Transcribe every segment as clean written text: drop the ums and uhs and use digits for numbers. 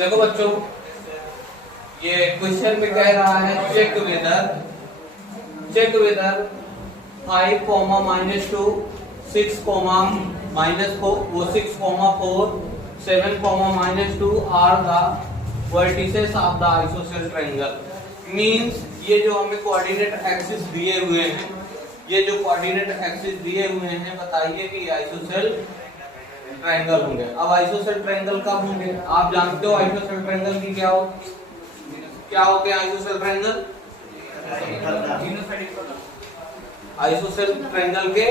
देखो बच्चों, ये क्वेश्चन में कह रहा है चेक वेदर 5 -2 6 -4 वो 6 4 7 -2 are the vertices of the isosceles triangle. Means ये जो हमें कोऑर्डिनेट एक्सिस दिए हुए हैं, बताइए कि आइसोसेल ट्रायंगल होंगे। अब आइसोसेल ट्रायंगल कब होंगे? आप जानते हो आइसोसेल ट्रायंगल की क्या हो गया आइसोसेल ट्रायंगल? आइसोसेल ट्रायंगल के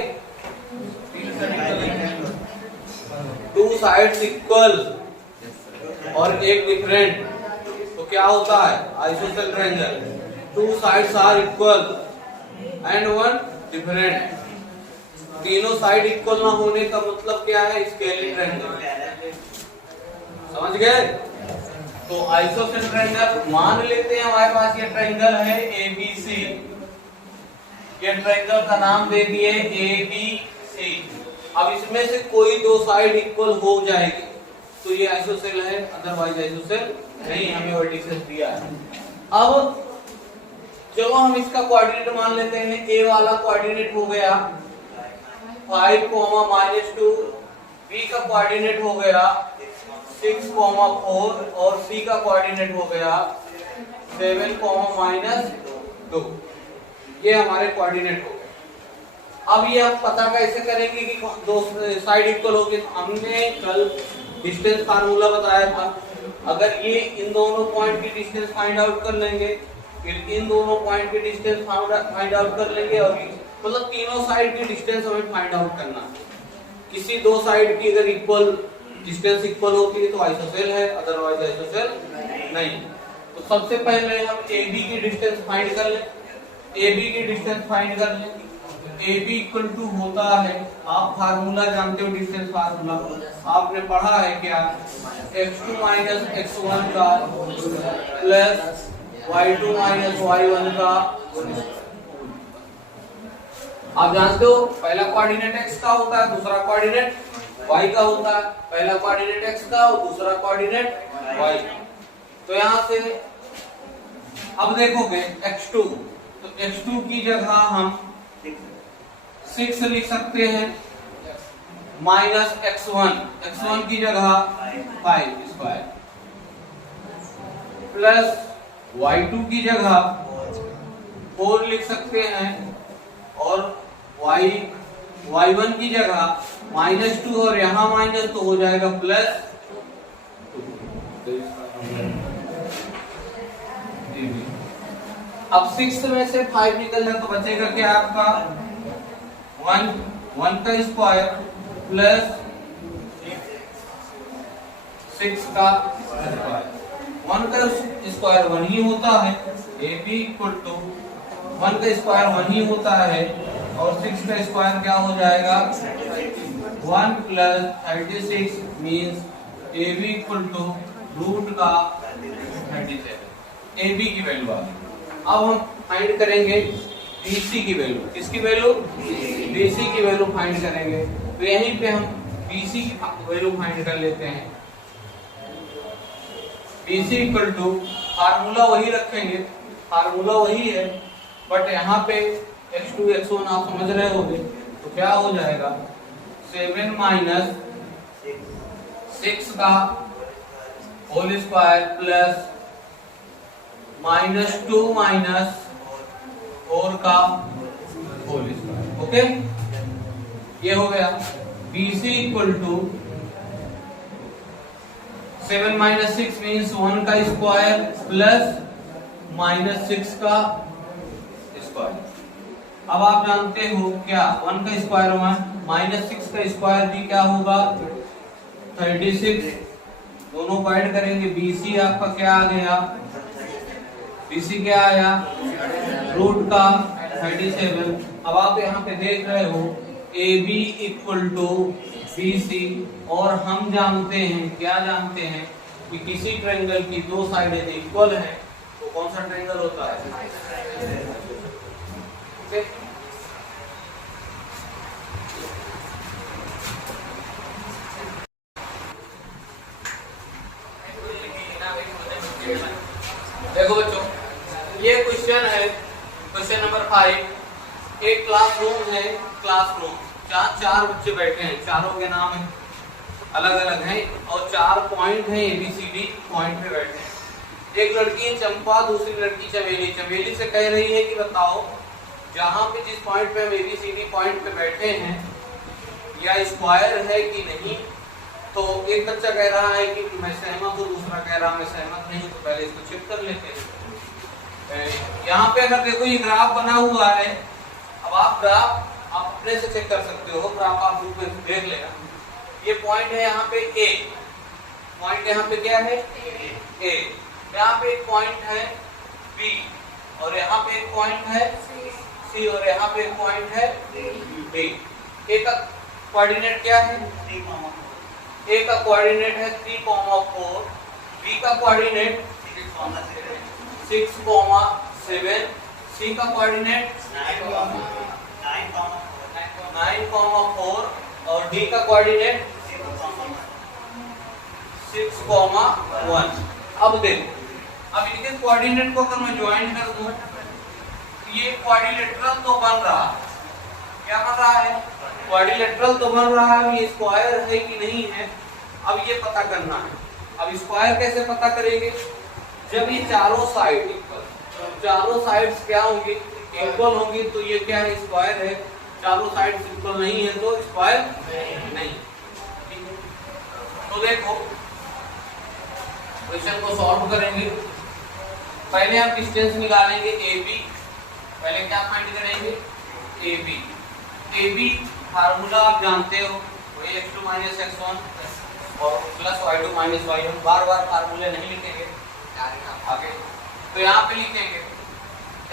टू साइड्स इक्वल और एक डिफरेंट, तो क्या होता है isosceles triangle? Two sides are equal and one different. तीनों साइड इक्वल ना होने का मतलब क्या है? Scalene triangle. समझ गए? तो आइसोसेल ट्रायंगल मान लेते हैं हमारे पास ये ट्रायंगल है एबीसी। ये ट्रायंगल का नाम दे दिए एबीसी। अब इसमें से कोई दो साइड इक्वल हो जाएगी तो ये आइसोसेल है, अदरवाइज आइसोसेल नहीं। हमें वर्टिसेस दिया है। अब चलो हम इसका कोऑर्डिनेट मान लेते हैं। ए वाला कोऑर्डिनेट हो गया 5 -2, बी का कोऑर्डिनेट हो गया 6 4 और सी का कोऑर्डिनेट हो गया 7 -2। ये हमारे कोऑर्डिनेट हो गए। अब ये हम पता कैसे करेंगे कि दो साइड इक्वल होगी? हमने कल डिस्टेंस फार्मूला बताया था। अगर ये इन दोनों पॉइंट की डिस्टेंस फाइंड आउट कर लेंगे, फिर इन दोनों पॉइंट की डिस्टेंस फाइंड आउट कर लेंगे, और मतलब तीनों साइड की डिस्टेंस हमें फाइंड आउट करना है। किसी दो साइड की अगर इक्वल डिस्टेंस इक्वल होती है तो आइसोसेल है, अदरवाइज आइसोसेल नहीं। तो सबसे पहले हम AB की डिस्टेंस फाइंड कर लें। AB इक्वल टू होता है, आप फार्मूला जानते हो डिस्टेंस फार्मूला, आपने पढ़ा है क्या? x2 - x1 का प्लस y2 - y1 का। आप जानते हो पहला कोऑर्डिनेट x का होता है, दूसरा कोऑर्डिनेट y का होता है। पहला कोऑर्डिनेट x का और दूसरा कोऑर्डिनेट y का। तो यहां से अब देखोगे x2, तो x2 की जगह हम 6 लिख सकते हैं माइनस x1 की जगह 5 स्क्वायर प्लस y2 की जगह 4 लिख सकते हैं और y1 की जगह -2 और यहाँ माइनस तो हो जाएगा +2। अब 6 में से 5 निकल जाए तो बचेगा क्या आपका 1 का स्क्वायर प्लस 6 का स्क्वायर। 1 का स्क्वायर 1 ही होता है। AB इक्वल टू 1 का स्क्वायर 1 ही होता है और 6 का स्क्वायर क्या हो जाएगा 1 + 36 means AB equal to root का 37। AB की वैल्यू आ गई। अब हम फाइंड करेंगे BC की वैल्यू। किसकी वैल्यू? BC की वैल्यू फाइंड करेंगे। तो यहीं पे हम BC की वैल्यू फाइंड कर लेते हैं। BC इक्वल टू फार्मूला वही रखेंगे, फार्मूला वही है, बट यहाँ पे x2 x1 आप समझ रहे होंगे। तो क्या हो जाएगा 7 - 6 का होल स्क्वायर प्लस -2 - 4 का होल स्क्वायर। ओके, ये हो गया। BC इक्वल टू 7 - 6 मीन्स 1 का स्क्वायर प्लस -6 का स्क्वायर। अब आप जानते हो क्या 1 का स्क्वायर 1 -6 का स्क्वायर भी क्या होगा 36। दोनों को ऐड करेंगे। BC आपका क्या आ गया? BC क्या आया रूट का 37। अब आप यहाँ पे देख रहे हो AB इक्वल टू BC और हम जानते हैं क्या जानते हैं कि किसी ट्रायंगल की दो साइडें इक्वल हैं तो कौन सा ट्रायंगल होता है? ओके, क्वेश्चन नंबर 5, एक क्लासरूम है, क्लासरूम जहाँ 4 बच्चे बैठे हैं, चारों के नाम है अलग अलग हैं और 4 पॉइंट हैं ABCD पॉइंट पे बैठे हैं। एक लड़की है चंपा, दूसरी लड़की चमेली। चमेली से कह रही है कि बताओ जहाँ पे जिस पॉइंट पे हम ABCD पॉइंट पे बैठे हैं या स्क्वायर है कि नहीं। तो एक बच्चा कह रहा है कि मैं सहमत हूँ, दूसरा कह रहा है मैं सहमत नहीं हूँ। तो पहले इसको चेक कर लेते हैं। यहाँ पे अगर देखो ये ग्राफ बना हुआ है, अब आप ग्राफ आप अपने से चेक कर सकते हो, ग्राफ आप ग्रुप में देख लेना। ये पॉइंट है यहाँ पे A, पॉइंट यहाँ पे क्या है A, यहाँ पे एक पॉइंट है B और यहाँ पे एक पॉइंट है C और यहाँ पे एक पॉइंट है D। A का कोऑर्डिनेट क्या है? A का कोऑर्डिनेट है 3,4, B का कोऑर्डिनेट 6,7, C का कोऑर्डिनेट 9,4 और D का कोऑर्डिनेट 6,1। अब देखो, अब इनके कोऑर्डिनेट को अगर मैं ज्वाइन कर दूं तो ये क्वाड्रिलेटरल तो बन रहा है। क्या बन रहा है? क्वाड्रिलेटरल तो बन रहा है। ये स्क्वायर है कि नहीं है, अब ये पता करना है। अब स्क्वायर कैसे पता करेंगे? जब ये चारों साइड इक्वल, चारों साइड्स क्या होंगी? इक्वल होंगी। तो ये क्या है? स्क्वायर है। चारों साइड्स इक्वल नहीं है तो स्क्वायर नहीं। तो देखो क्वेश्चन को सॉल्व करेंगे। पहले आप डिस्टेंस निकालेंगे AB। पहले क्या फाइंड करेंगे? AB। AB फार्मूला आप जानते हो, वही x2 - x1 और प्लस y2 - y1। बार बार फार्मूले नहीं लिखेंगे आगे, तो यहाँ पे लिखेंगे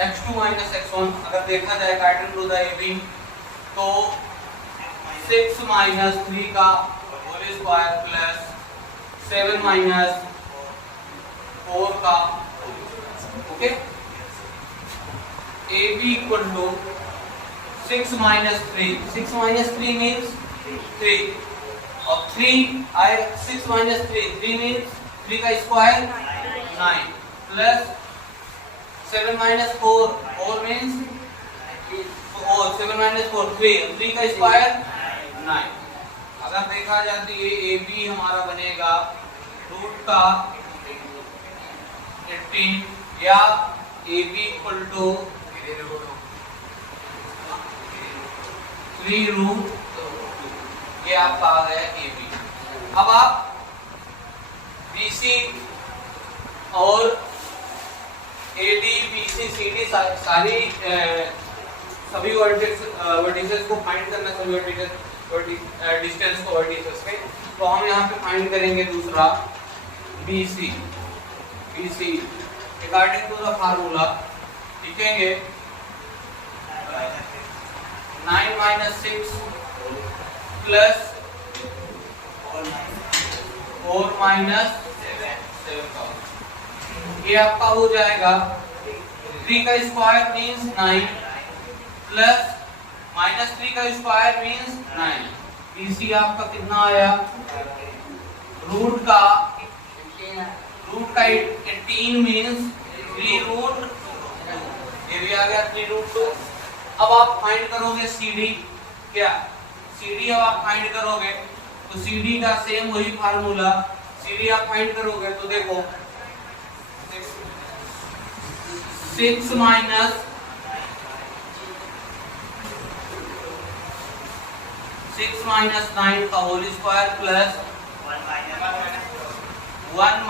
x2 - x1। अगर देखा जाए काइटन टू द AB तो 6 - 3 का होल स्क्वायर प्लस 7 - 4 का। Okay, AB equal to 6 - 3, 6 - 3 means 3 और 3 आए 6 - 3 मीन्स 3 का स्क्वायर 9 प्लस 7 - 4, 4 मीन्स 7 - 4 3 का स्क्वायर 9। अगर देखा जाए तो ये AB हमारा बनेगा रूट का 18 या AB इक्वल टू 3 रूट। ये आपका आ गया AB। अब आप BC और AD, BC, CD सारी सभी वर्टिसेस को फाइंड करना, सभी डिस्टेंस को वर्टिसेस के। तो हम यहाँ पे फाइंड करेंगे दूसरा BC। BC according to the formula लिखेंगे 9 - 6 प्लस 4 - 7 का। ये आपका हो जाएगा 3 का स्क्वायर मीन्स 9 प्लस -3 का स्क्वायर मीन्स 9। BC आपका कितना आया? रूट का 18 मीन्स 3 रूट। ये भी आ गया 3 रूट 2। अब आप फाइंड करोगे CD। क्या CD अब आप फाइंड करोगे तो CD का सेम वही फार्मूला। CD आप फाइंड करोगे तो देखो 6 - 9 का होल स्क्वायर प्लस 1 -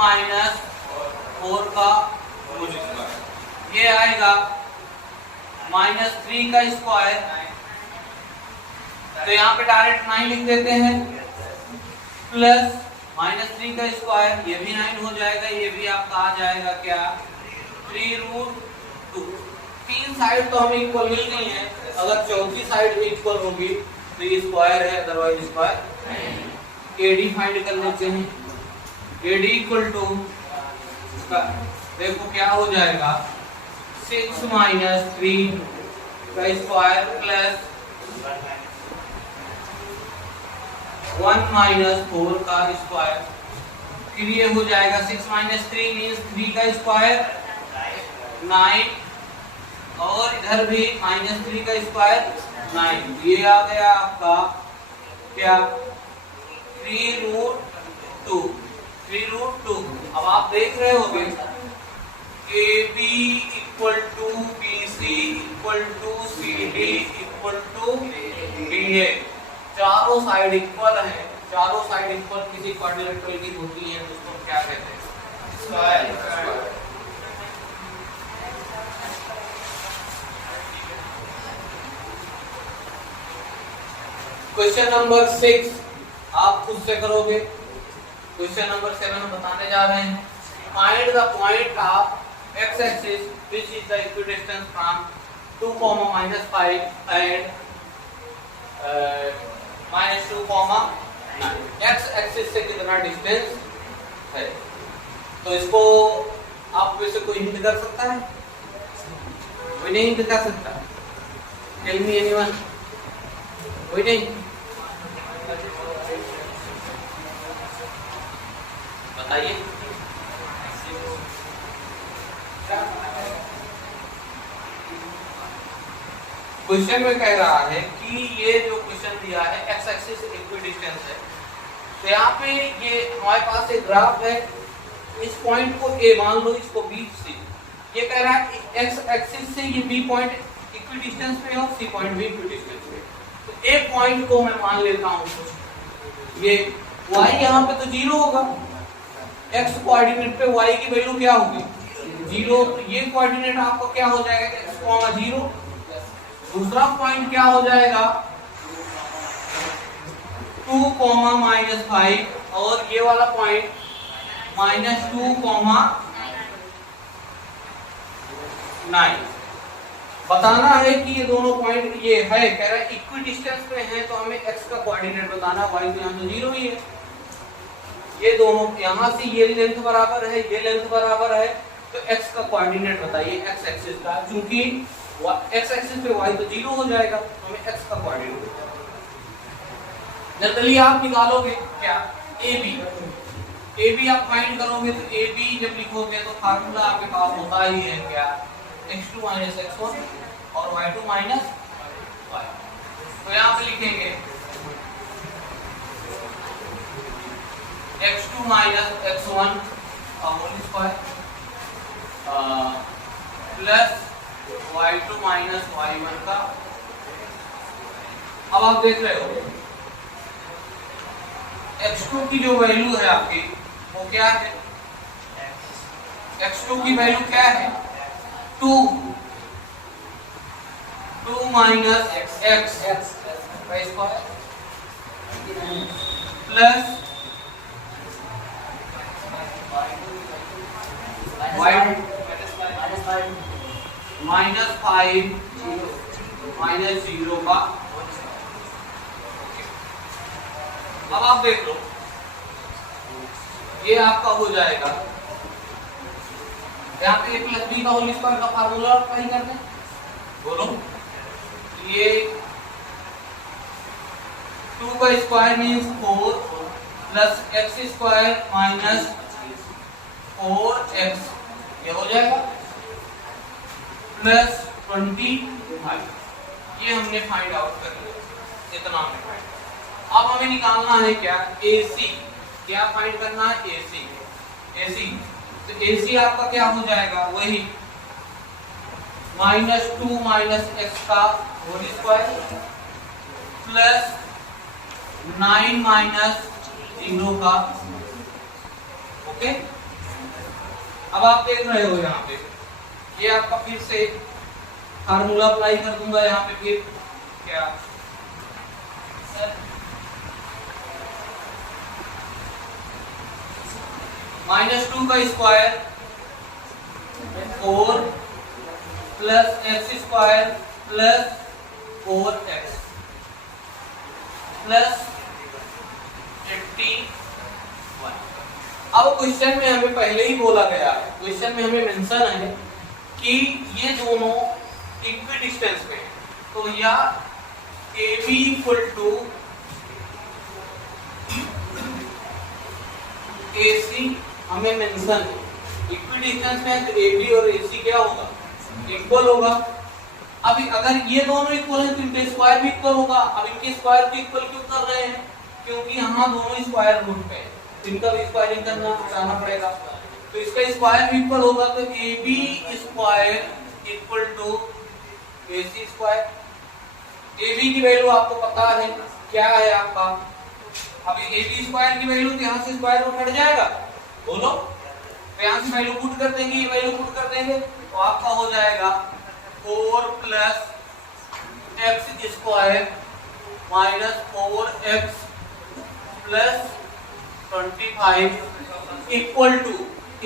4 का होल स्क्वायर। ये आएगा -3 का स्क्वायर। तो यहाँ पे डायरेक्ट 9 लिख देते हैं प्लस -3 का स्क्वायर, ये भी 9 हो जाएगा। ये भी आपका आ जाएगा क्या? 3 रूट 2। 3 साइड तो हमें इक्वल मिल गई है। अगर चौथी साइड भी इक्वल होगी तो ये स्क्वायर है, अदरवाइज स्क्वायर। AD फाइंड कर लेते हैं। AD इक्वल टू देखो क्या हो जाएगा 6 - 3 का स्क्वायर प्लस 1 - 4 का स्क्वायर। फिर ये हो जाएगा 6 - 3 मीन्स 3 का स्क्वायर 9 और इधर भी -3 का स्क्वायर 9। ये आ गया आपका क्या 3√2। 3√2। अब आप देख रहे होगे AB equal to BC equal to CD equal to DA। चारों साइड इक्वल है। चारों साइड इक्वल किसी क्वाड्रिलेटरल की होती है तो उसको क्या कहते हैं? स्क्वायर। क्वेश्चन नंबर 6 आप खुद से करोगे। क्वेश्चन नंबर 7 हम बताने जा रहे हैं। Find the point of x axis which is the equidistance from 2, -5 and -2, 9। x axis से कितना डिस्टेंस है? तो इसको आप में से कोई हिंट कर सकता है? कोई नहीं हिंट कर सकता? Tell me anyone? कोई नहीं? बताइए। क्वेश्चन में कह रहा है कि ये जो क्वेश्चन दिया है x एक्सिस इक्विडिस्टेंस है। तो यहाँ पे ये हमारे पास एक ग्राफ है। इस पॉइंट को A मान लो, इसको B C। ये कह रहा है कि x एक्सिस से ये B पॉइंट इक्विडिस्टेंस पे और C पॉइंट भी इक्विडिस्टेंस पे। तो A पॉइंट को मैं मान लेता हूँ ये y यहाँ पे तो 0 होगा। x कोऑर्डिनेट पे y की वैल्यू क्या होगी? 0। तो ये कोऑर्डिनेट आपका क्या हो जाएगा? x, 0। दूसरा पॉइंट क्या हो जाएगा? 2, -5 और ये वाला पॉइंट -2, -9। बताना है कि ये दोनों पॉइंट ये है कह रहा है इक्वी डिस्टेंस पे हैं तो हमें x का कोऑर्डिनेट बताना। y तो यहाँ तो 0 ही है। ये दोनों यहाँ से ये लेंथ बराबर है, ये लेंथ बराबर है, तो x का कोऑर्डिनेट बताइए x एक्सिस का। क्योंकि x एक्सिस पे y तो 0 हो जाएगा तो हमें x का कोऑर्डिनेट जनरली आप निकालोगे क्या? AB आप फाइंड करोगे तो AB जब लिखोगे तो फार्मूला आपके पास होता ही है क्या? x2 - x1 और y2 - y। तो यहाँ पे लिखेंगे x2 - x1 whole square plus y2 - y1 का। अब आप देख रहे हो x2 की जो वैल्यू है आपकी वो क्या है? x2 की वैल्यू क्या है? 2 - x का स्क्वायर प्लस y -5 -0 का। अब आप देख लो ये आपका हो जाएगा यहाँ पे a + b का होल स्क्वायर का फार्मूला अप्लाई कर दें। बोलो ये 2 का square means 4 plus x² - 4x ये हो जाएगा प्लस 25। ये हमने फाइंड आउट कर लिया। इतना हमने फाइंड। अब हमें निकालना है क्या? AC। क्या फाइंड करना है? AC। तो AC आपका क्या हो जाएगा? वही -2 - x का होल स्क्वायर प्लस 9 - 0 का। ओके। अब आप देख रहे हो यहाँ पे ये आपका फिर से फार्मूला अप्लाई कर दूंगा यहाँ पे। फिर क्या -2 का square 4 plus x² plus 4x plus 81। अब क्वेश्चन में हमें पहले ही बोला गया है, क्वेश्चन में हमें मेंशन है कि ये दोनों इक्वी डिस्टेंस पे हैं। तो या AB इक्वल टू AC हमें मेंशन है। इक्वी डिस्टेंस में तो AB और AC क्या होगा? इक्वल होगा। अभी अगर ये दोनों इक्वल हैं तो इनका स्क्वायर भी इक्वल होगा। अब इनके स्क्वायर को इक्वल क्यों कर रहे हैं? क्योंकि यहाँ दोनों स्क्वायर रूट पे हैं, इनका भी स्क्वायरिंग करना पड़ेगा। तो इसका स्क्वायर भी इक्वल होगा, तो AB square equal to AC square. AB की वैल्यू आपको पता है क्या है आपका, अभी AB स्क्वायर की वैल्यू, यहाँ से स्क्वायर रूट हट जाएगा, बोलो, तो यहाँ से वैल्यू पुट कर देंगे, ये वैल्यू पुट कर देंगे, तो आपका हो जाएगा 4 plus x square minus 4x plus 25 equal to,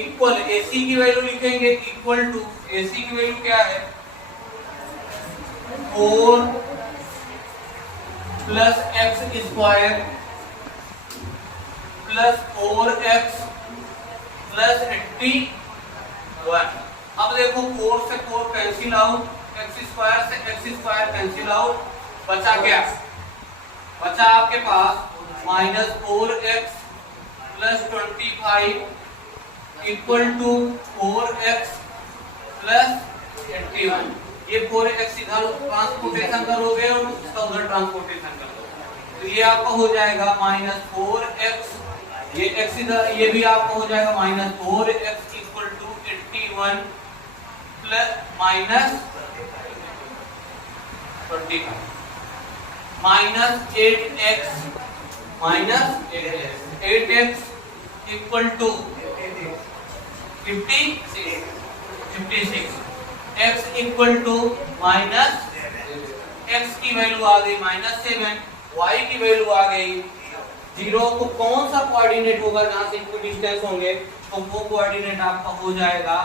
equal AC की वैल्यू लिखेंगे, इक्वल टू AC की वैल्यू क्या है 4 plus x square plus 4x plus 81। अब देखो 4 से 4 कैंसिल आउट, x स्क्वायर से x स्क्वायर कैंसिल आउट, बचा क्या? बचा आपके पास minus 4x plus 25 equal to 4x plus 81। ये 4x इधर ट्रांसपोर्टेशन करोगे और इसका उधर ट्रांसपोर्टेशन करोगे, तो ये आपका हो जाएगा माइनस 4x, ये x इधर, ये भी आपका हो जाएगा minus 4x equal to 81 plus minus 25 minus 8x minus 8x equal to 56 x equal to minus, x की वैल्यू आ गई माइनस 7, y की वैल्यू आ गई 0। तो कौन सा कोऑर्डिनेट होगा जहां से इनको डिस्टेंस होंगे, तो वो कोऑर्डिनेट आपका हो जाएगा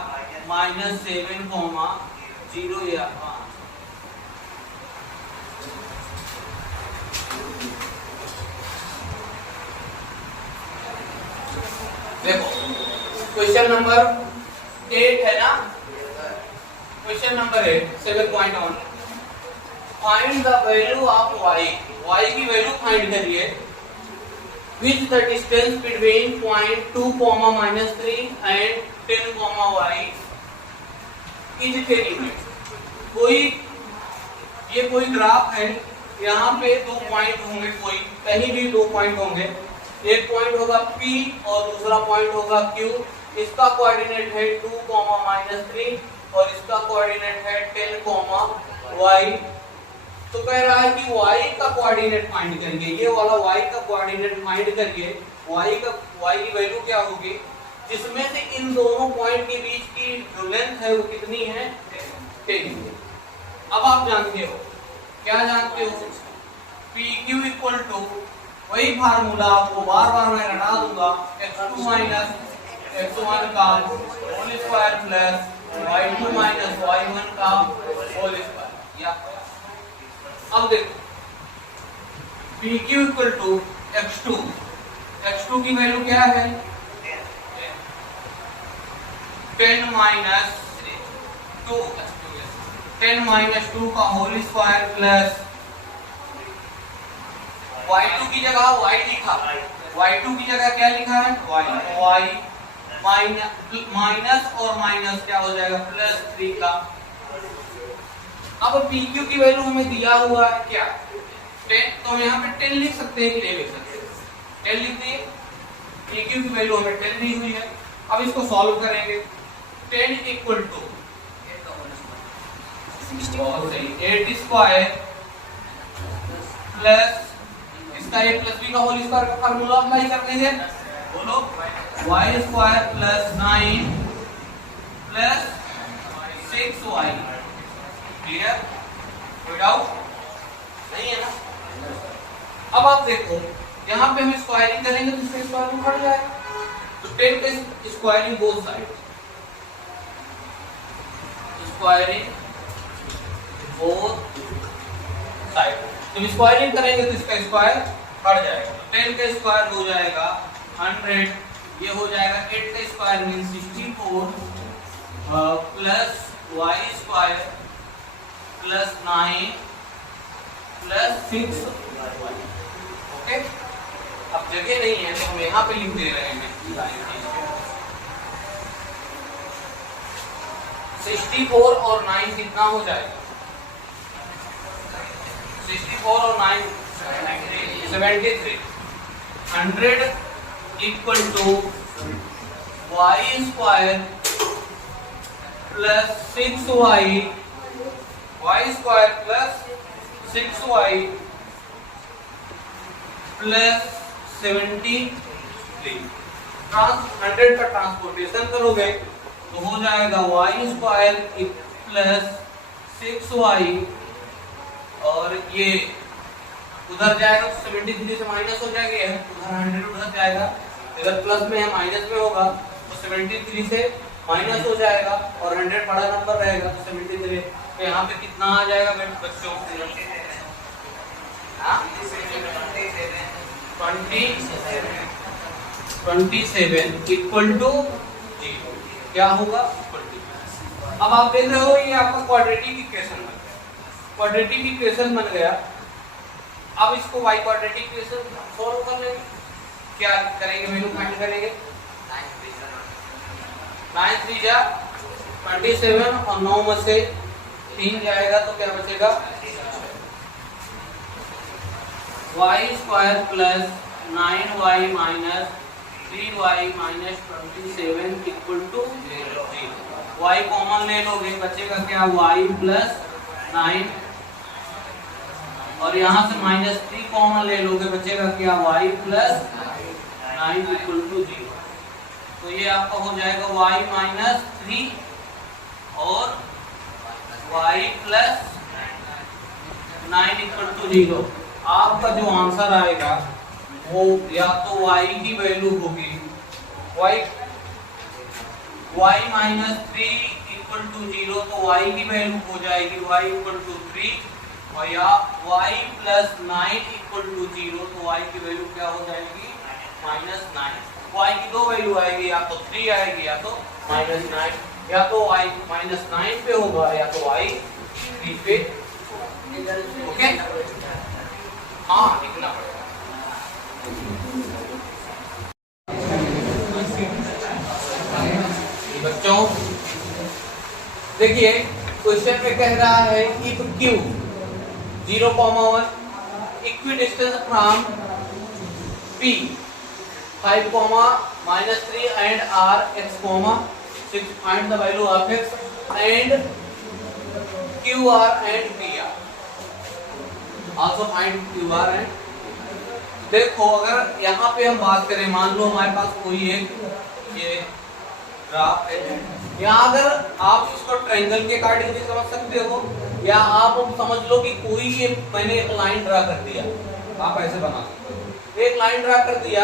माइनस 7, 0 या 5। देखो क्वेश्चन नंबर 8 है ना, question number 8 7.1, find the value of y, y की वैल्यू फाइंड करिए, which the distance between point 2, -3 and 10, y is 10 unit. कोई ये कोई ग्राफ है, यहाँ पे 2 पॉइंट होंगे, कोई कहीं भी 2 पॉइंट होंगे, एक पॉइंट होगा P और दूसरा पॉइंट होगा Q। इसका कोऑर्डिनेट है 2, -3 और इसका कोऑर्डिनेट है 10, y। तो कह रहा है कि y का कोऑर्डिनेट फाइंड करिए, ये वाला y का कोऑर्डिनेट फाइंड करिए, y की वैल्यू क्या होगी, जिसमें से इन दोनों पॉइंट के बीच की जो लेंथ है वो कितनी है 10। अब आप जानते हो, क्या जानते हो, PQ इक्वल टू, वही फार्मूला आपको बार बार मैं रटा दूंगा, x2 माइनस x1 का whole square plus y2 minus y1 का होल स्क्वायर। या अब देखो PQ इक्वल टू x2 की वैल्यू क्या है 10 माइनस 2 का होल स्क्वायर प्लस y2 की जगह y लिखा, y2 की जगह क्या लिखा है y माइनस और माइनस क्या हो जाएगा +3 का। अब PQ की वैल्यू हमें दिया हुआ है क्या 10, तो हम यहाँ पे 10 लिख सकते हैं कि नहीं लिख सकते, 10 लिख दिए, PQ की वैल्यू हमें 10 दी हुई है। अब इसको सॉल्व करेंगे, 10 इक्वल टू 8 स्क्वायर प्लस इसका a प्लस b का होल स्क्वायर का फार्मूला अप्लाई कर देंगे, बोलो y square plus 9 plus 6y। Clear, कोई डाउट नहीं है ना। अब आप देखो यहाँ पे हम स्क्वायरिंग करेंगे तो इसका स्क्वायर रूट हट जाएगा, तो 10 का squaring both side, squaring both side, जब स्क्वायरिंग करेंगे तो इसका स्क्वायर हट जाएगा, 10 का स्क्वायर हो जाएगा 100, ये हो जाएगा 8 का square means 64 plus y square plus 9 plus 6। Okay, अब जगह नहीं है तो हम यहाँ पे लिख दे रहे हैं 64 और 9 कितना हो जाएगा 64 और 9 73। 100 equal to y square plus 6y, y square plus 6y plus 73। 100 का ट्रांसपोर्टेशन करोगे तो हो जाएगा y स्क्वायर प्लस 6y, और ये उधर जाएगा तो 73 से माइनस हो जाएगा, उधर 100 उधर जाएगा, इधर प्लस में है माइनस में होगा तो 73 से माइनस हो जाएगा और 100 बड़ा नंबर रहेगा तो 73। तो यहाँ पे कितना आ जाएगा बच्चों? 27 इक्वल टू 0। क्या होगा? अब आप देख रहे हो ये आपका क्वाड्रेटिक इक्वेशन बन गया। क्वाड्रेटिक इक्वेशन बन गया। अब इसको y क्वाड्रेटिक इक्वेशन सॉल्व कर लेंगे। क्या करेंगे? वैल्यू फाइंड करेंगे। 9 3 जा 27 और 9 में से 3 जाएगा तो क्या बचेगा? y square plus 9y minus 3y minus 27 equal to 0। y common ले लोगे, बचेगा क्या? y प्लस 9 और यहाँ से माइनस 3 कॉमन ले लोगे, बचेगा क्या? y plus 9 equal to 0। तो ये आपका हो जाएगा y माइनस 3 और y प्लस 9 इक्वल टू 0। आपका जो आंसर आएगा वो या तो y की वैल्यू होगी y माइनस 3 इक्वल टू 0, तो y की वैल्यू हो जाएगी y इक्वल टू 3, और या y प्लस 9 इक्वल टू 0, तो y की वैल्यू क्या हो जाएगी? माइनस 9। y की दो वैल्यू आएगी, या तो 3 आएगी या तो माइनस 9, या तो y माइनस 9 पे होगा या तो y 3 पे। ओके, हाँ लिखना पड़ेगा। बच्चों देखिए क्वेश्चन में कह रहा है if q 0,1 equidistant from p 5, -3 and r x, 6 find the value of x and qr and pr, also find qr and। देखो अगर यहाँ पे हम बात करें, मान लो हमारे पास कोई एक ये ग्राफ है, यहाँ अगर आप इसको ट्रायंगल के अकॉर्डिंग भी समझ सकते हो, या आप समझ लो कि कोई ये मैंने एक लाइन ड्रा कर दिया, आप ऐसे बना सकते हो। एक लाइन ड्रा कर दिया,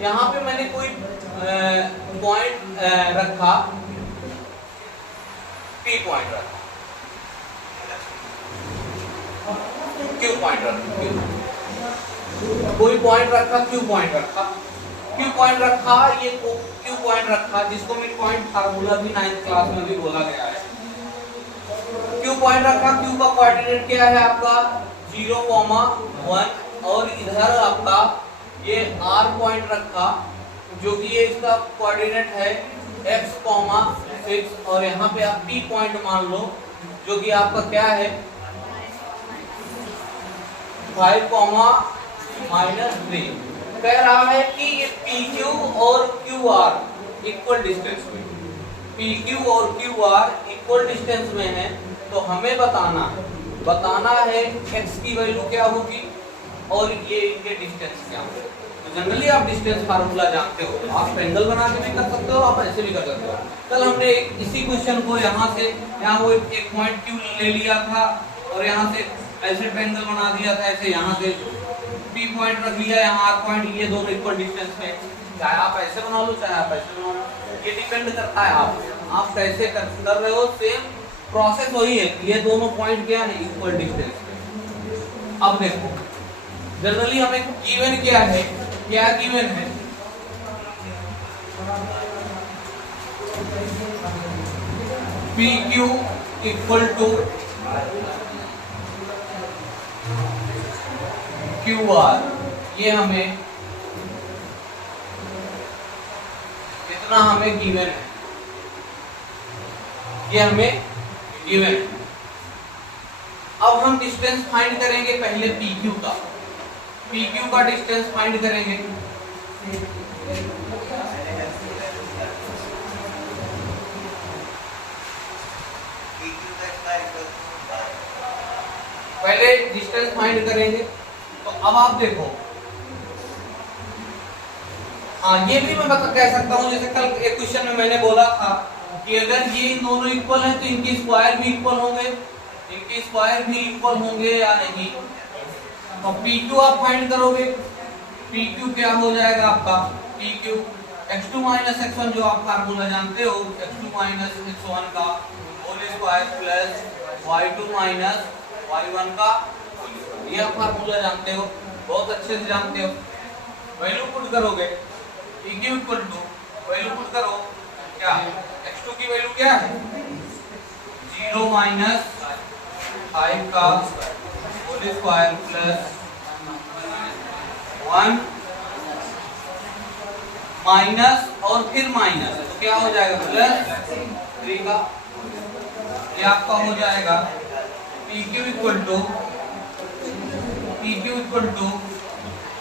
यहाँ पे मैंने कोई पॉइंट रखा, P पॉइंट रखा, Q पॉइंट रखा, कोई पॉइंट रखा, Q पॉइंट रखा, Q पॉइंट रखा, ये Q पॉइंट रखा जिसको मिड पॉइंट फार्मूला भी 9th क्लास में भी बोला गया है। Q पॉइंट रखा, Q का कोऑर्डिनेट क्या है आपका? 0,1, और इधर आपका ये R पॉइंट रखा जो कि ये इसका कोऑर्डिनेट है x, 6, और यहाँ पे आप P पॉइंट मान लो जो कि आपका क्या है? 5, -3। कह रहा है कि ये PQ और QR इक्वल डिस्टेंस में, PQ और QR इक्वल डिस्टेंस में है, तो हमें बताना है x की वैल्यू क्या होगी और ये इनके डिस्टेंस क्या होगा। तो जनरली आप डिस्टेंस फार्मूला जानते हो, आप ट्रायंगल बना के भी कर सकते हो, आप ऐसे भी कर सकते हो। कल हमने इसी क्वेश्चन को यहाँ वो एक पॉइंट Q ले लिया था और यहाँ से ऐसे ट्रायंगल बना दिया था, ऐसे यहाँ से P पॉइंट रख लिया, यहाँ R पॉइंट, ये दोनों इक्वल डिस्टेंस में, चाहे आप ऐसे बना लो चाहे आप ऐसे बना लो, ये डिपेंड करता है आप कैसे कर रहे हो। सेम प्रोसेस वही है, ये दोनों पॉइंट क्या है? इक्वल डिस्टेंस में। अब देखो जनरली हमें गिवन क्या है, क्या गिवन है? PQ इक्वल टू QR, ये हमें इतना हमें गिवन है, ये हमें गिवन है। अब हम डिस्टेंस फाइंड करेंगे पहले PQ का। PQ का डिस्टेंस फाइंड करेंगे। पहले डिस्टेंस फाइंड करेंगे। तो अब आप देखो, हाँ ये भी मैं कह सकता हूँ, जैसे कल एक क्वेश्चन में मैंने बोला था कि अगर ये इन दोनों इक्वल है तो इनकी स्क्वायर भी इक्वल होंगे, इनकी स्क्वायर भी इक्वल होंगे या नहीं। तो PQ आप फाइंड करोगे। PQ क्या हो जाएगा आपका, PQ x2 माइनस x1 जो आप फार्मूला जानते हो, x2 माइनस x1 का whole square plus y2 minus y1 का होल स्क्वायर। ये आप फार्मूला जानते हो, बहुत अच्छे से जानते हो। वैल्यू पुट करोगे, PQ equal to value put करो, क्या x2 की वैल्यू क्या है 0 माइनस 5 का होल स्क्वायर प्लस 1 माइनस और फिर माइनस, तो क्या हो जाएगा प्लस 3 का। ये आपका हो जाएगा PQ इक्वल टू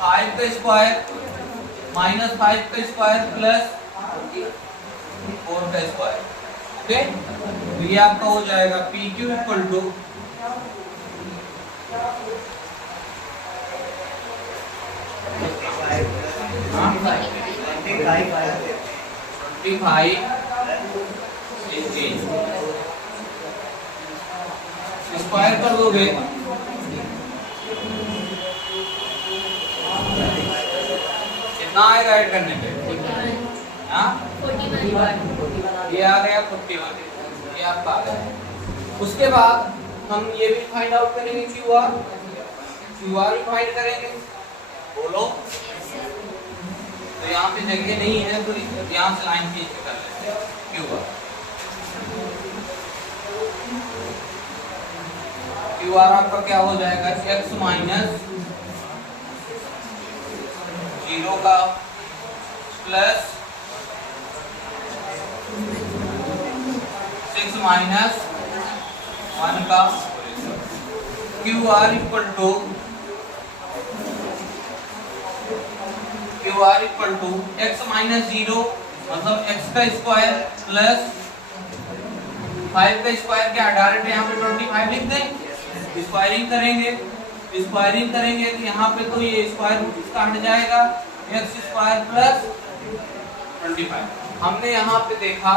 5 का स्क्वायर माइनस 5 का स्क्वायर प्लस 4 का स्क्वायर। ओके, तो ये आपका हो जाएगा PQ इक्वल टू 25 स्क्वायर कर दोगे कितना आएगा ऐड करने पे, ये आ गया 41, ये आपका आ गया। उसके बाद हम ये भी फाइंड आउट करेंगे QR भी फाइंड करेंगे, बोलो। तो यहाँ पे जगह नहीं है तो यहाँ से लाइन खींच के कर लेते हैं। QR आपका क्या हो जाएगा x माइनस 0 का प्लस 6 माइनस 1 का। QR equal to x minus 0 मतलब x का स्क्वायर प्लस 5 का स्क्वायर, क्या डायरेक्ट यहाँ पे 25 लिख दें। स्क्वायरिंग करेंगे तो यहाँ पे तो ये स्क्वायर रूट इसका हट जाएगा, x स्क्वायर प्लस 25। हमने यहाँ पे देखा,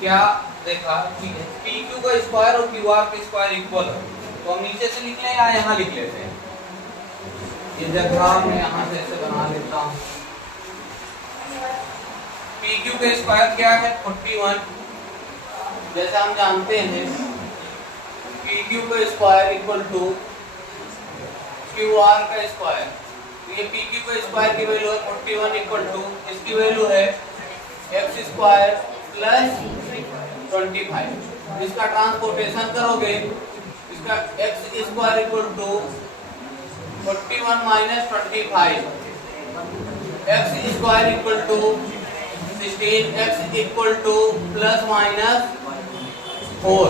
क्या देखा कि PQ का स्क्वायर और QR का स्क्वायर इक्वल है, तो हम नीचे से लिख लें या यहाँ लिख लेते हैं। ये जगह मैं यहाँ से ऐसे बना लेता हूँ। PQ का स्क्वायर क्या है 41, जैसे हम जानते हैं PQ का स्क्वायर इक्वल टू QR का स्क्वायर। तो ये PQ का स्क्वायर की वैल्यू है 41 इक्वल टू इसकी वैल्यू है x स्क्वायर प्लस 25। इसका ट्रांसपोर्टेशन करोगे, इसका x square equal to 41 minus 25, x square equal to 16, x equal to plus minus 4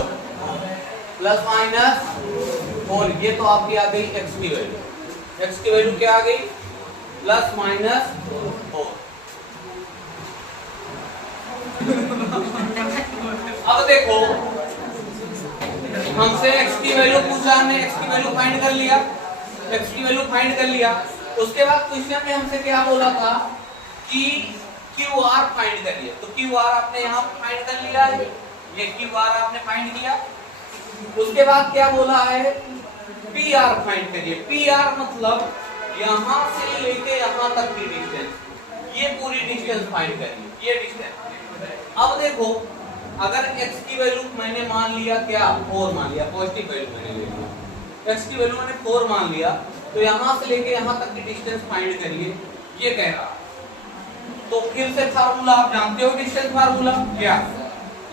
plus minus 4। ये तो आपकी आ गई x की वैल्यू। x की वैल्यू क्या आ गई प्लस माइनस 4। अब देखो हमसे x की वैल्यू पूछा, हमने x की वैल्यू फाइंड कर लिया, x की वैल्यू फाइंड कर लिया। उसके बाद क्वेश्चन में हमसे क्या बोला था कि QR फाइंड करिए, तो QR आपने यहाँ पे फाइंड कर लिया है, ये QR आपने फाइंड किया। उसके बाद क्या बोला है PR फाइंड करिए। PR मतलब यहाँ से लेके यहाँ तक की डिस्टेंस, ये पूरी डिस्टेंस फाइंड करिए, ये डिस्टेंस। अब देखो अगर x की वैल्यू मैंने मान लिया क्या 4 मान लिया, पॉजिटिव वैल्यू मैंने ले लिया, x की वैल्यू मैंने 4 मान लिया, तो यहाँ से लेके यहाँ तक की डिस्टेंस फाइंड करिए, ये कह रहा। तो फिर से फार्मूला आप जानते हो, डिस्टेंस फार्मूला क्या,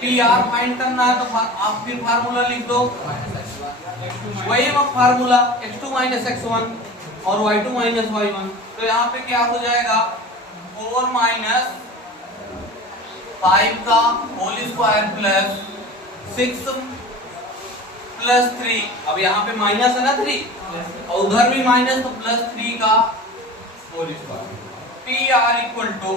PR फाइंड करना है तो आप फिर फार्मूला लिख दो, वही फार्मूला x2 माइनस x1 और y2 माइनस y1। तो यहाँ पे क्या हो जाएगा 4 माइनस 5 का होल स्क्वायर प्लस 6 प्लस 3, अब यहाँ पे माइनस है ना 3 और उधर भी माइनस, तो प्लस 3 का whole square. P R equal to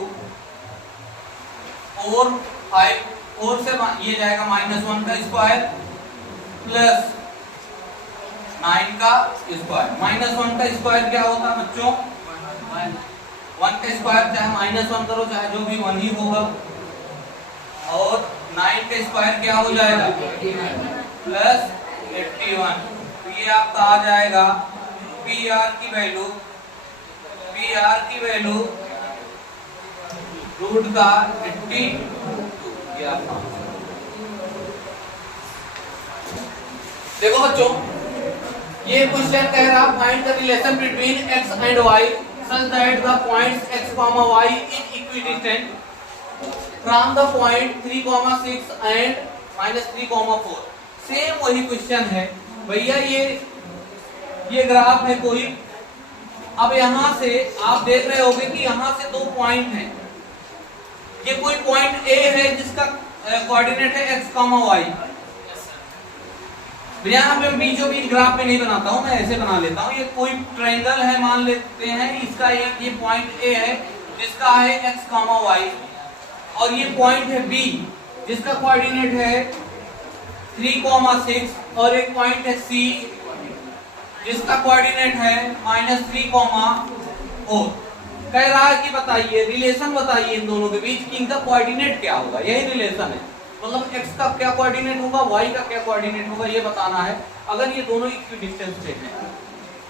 4 5 4 से ये जाएगा -1 का स्क्वायर प्लस 9 का स्क्वायर। -1 का स्क्वायर क्या होता है बच्चों? 1 का स्क्वायर चाहे -1 करो चाहे जो भी 1 ही होगा। और 9 का स्क्वायर क्या हो जाएगा? प्लस 81। तो ये आपका आ जाएगा पी आर की वैल्यू रूट का 80। ये आपका देखो बच्चों, ये क्वेश्चन कह रहा find the relation between x and y such that the points x, y is equidistant from the point 3, 6 and -3, 4। Same वही क्वेश्चन है भैया। ये ग्राफ है कोई। अब यहां से आप देख रहे होंगे कि यहां से 2 पॉइंट हैं। ये कोई पॉइंट A है जिसका कोऑर्डिनेट है x, y। यहाँ पे बीचों बीच ग्राफ में नहीं बनाता हूं, मैं ऐसे बना लेता हूं। ये कोई ट्रायंगल है मान लेते हैं, इसका एक ये पॉइंट A है जिसका है x, y और ये पॉइंट है B जिसका कोऑर्डिनेट है 3, 6 और एक पॉइंट है C जिसका कोऑर्डिनेट है -3, 4। कह रहा है कि बताइए रिलेशन बताइए इन दोनों के बीच कि इनका कोऑर्डिनेट क्या होगा। यही रिलेशन है, मतलब x का क्या कोऑर्डिनेट होगा, y का क्या कोऑर्डिनेट होगा, ये बताना है। अगर ये दोनों इक्विडिस्टेंस से हैं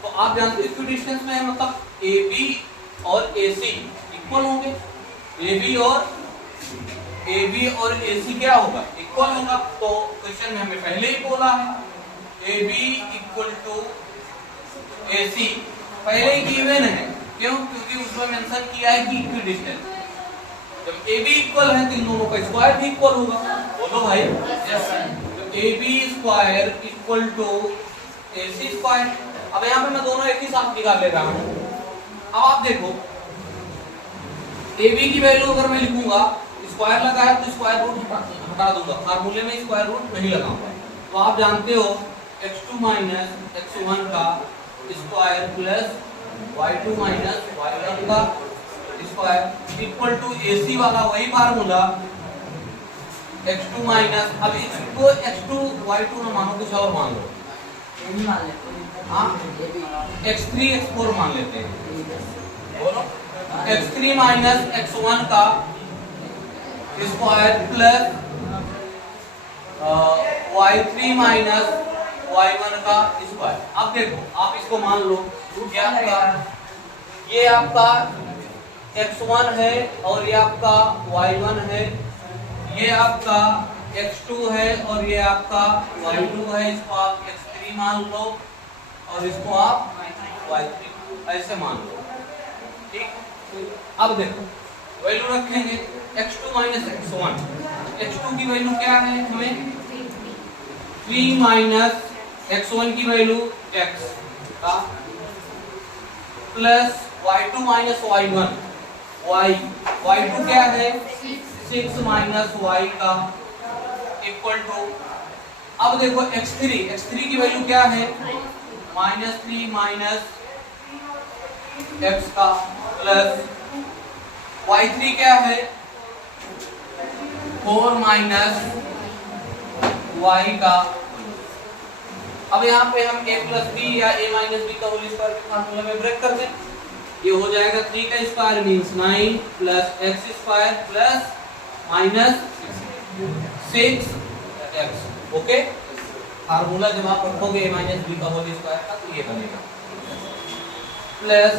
तो आप जानते हो इक्विडिस्टेंस में है मतलब AB और AC इक्वल होंगे। AB और AC क्या होगा? इक्वल होगा। तो क्वेश्चन में हमें पहले ही बोला है AB इक्वल टू AC पहले ही गिवन है। क्यों? क्योंकि उसमें मेंशन किया है कि इक्विडिस्टेंस। जब AB इक्वल है तो इन दोनों का स्क्वायर भी इक्वल होगा। बोलो भाई। तो AB square equal to AC square. अब यहाँ पे मैं दोनों एक ही साथ निकाल ले रहा हूँ। अब आप देखो AB की वैल्यू अगर मैं लिखूंगा, स्क्वायर लगा है तो स्क्वायर रूट हटा दूंगा, फार्मूले में स्क्वायर रूट नहीं लगाऊंगा। तो आप जानते हो x2 x1 का स्क्वायर प्लस y2 y1 का स्क्वायर इक्वल टू AC वाला वही फार्मूला x2 अब इसको x2 y2 ना मानो, कुछ और मान लो, x3 x4 मान लेते हैं। बोलो x3 x1 का स्क्वायर प्लस y3 y1 का स्क्वायर। अब देखो आप इसको मान लो ये आपका x1 है और ये आपका y1 है, ये आपका x2 है और ये आपका y2 है। इसको आप x3 मान लो और इसको आप y3 ऐसे मान लो। ठीक, अब देखो वैल्यू रखेंगे x2 x1। x2 की वैल्यू क्या है हमें 3 x1 की वैल्यू x का प्लस y2 y1 y2 क्या है 6 y का इक्वल टू। अब देखो x3 की वैल्यू क्या है -3 x का प्लस y3 क्या है 4 y का। अब यहाँ पे हम a प्लस बी या a माइनस बी का होल स्क्वायर के फार्मूला में ब्रेक कर दें। ये हो जाएगा 3 का square means 9 plus x square plus -6x। Okay, formula जब आप रखोगे a माइनस बी का होल स्क्वायर का तो ये बनेगा प्लस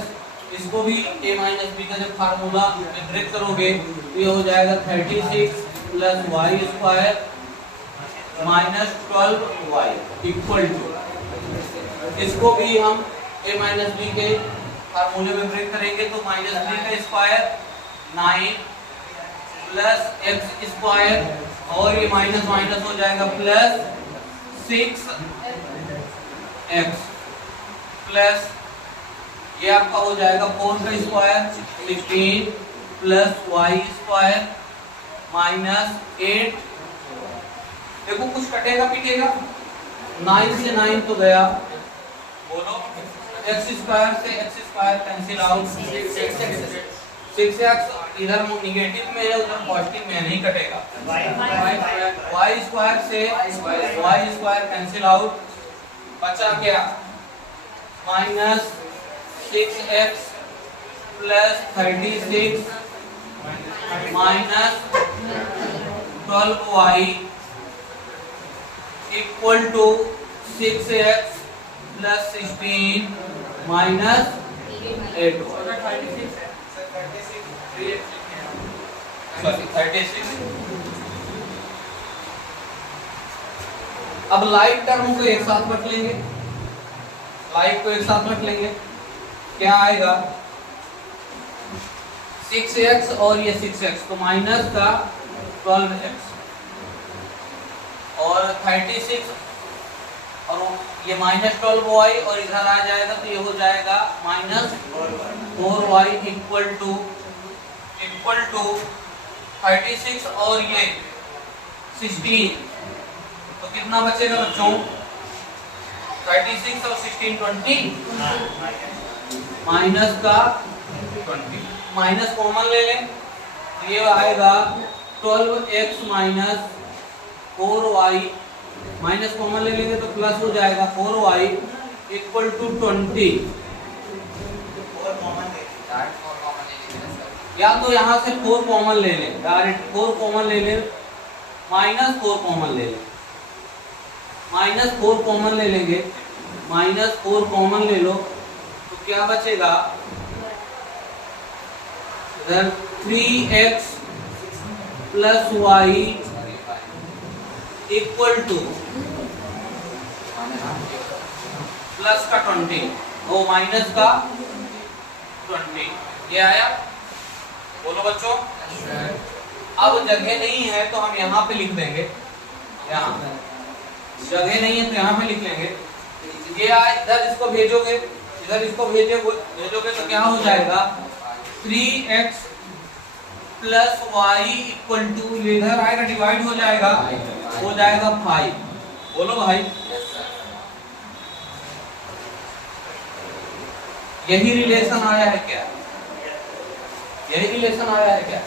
इसको भी a माइनस बी का जब फार्मूला में ब्रेक करोगे तो ये हो जाएगा 36 plus y square -12y equal to. इसको भी हम a माइनस बी के फार्मूले में ब्रेक करेंगे तो -3 का स्क्वायर 9 प्लस x स्क्वायर और ये माइनस माइनस हो जाएगा प्लस 6x प्लस ये आपका हो जाएगा 4 का स्क्वायर 16 प्लस y स्क्वायर -8। देखो कुछ कटेगा पीटेगा 9 से 9 तो गया, बोलो x स्क्वायर से x square cancel out, 6x इधर निगेटिव में है उधर पॉजिटिव में नहीं कटेगा, y स्क्वायर से y स्क्वायर कैंसिल आउट, बचा क्या minus 6x plus 36 minus 12y equal to 6x plus 16 minus 8y, 36। अब लाइक टर्म को एक साथ रख लेंगे, लाइक को एक साथ रख लेंगे, क्या आएगा 6x और ये 6x तो माइनस का 12x और 36 और ये माइनस 12y और इधर आ जाएगा तो ये हो जाएगा माइनस 4y इक्वल टू 36 और ये 16 तो कितना बचेगा बच्चों 36 और 16 20 माइनस का 20 माइनस कॉमन ले लें तो ये आएगा 12x minus 4y minus common ले लेंगे तो प्लस हो जाएगा 4y इक्वल टू 20 या तो यहाँ से 4 कॉमन ले लें डायरेक्ट 4 कॉमन ले लें माइनस 4 कॉमन ले लें माइनस 4 कॉमन ले लेंगे माइनस 4 कॉमन ले लो तो क्या बचेगा इधर 3x plus y equal to plus का 20 और माइनस का 20 ये आया, बोलो बच्चों। अब जगह नहीं है तो हम यहाँ पे लिख देंगे, यहाँ जगह नहीं है तो यहाँ पे लिख लेंगे ये इधर इसको भेजोगे इधर इसको भेजोगे तो क्या हो जाएगा 3x plus y equal to इधर आएगा डिवाइड हो जाएगा 5, बोलो भाई यही रिलेशन आया है क्या, यही रिलेशन आया है क्या।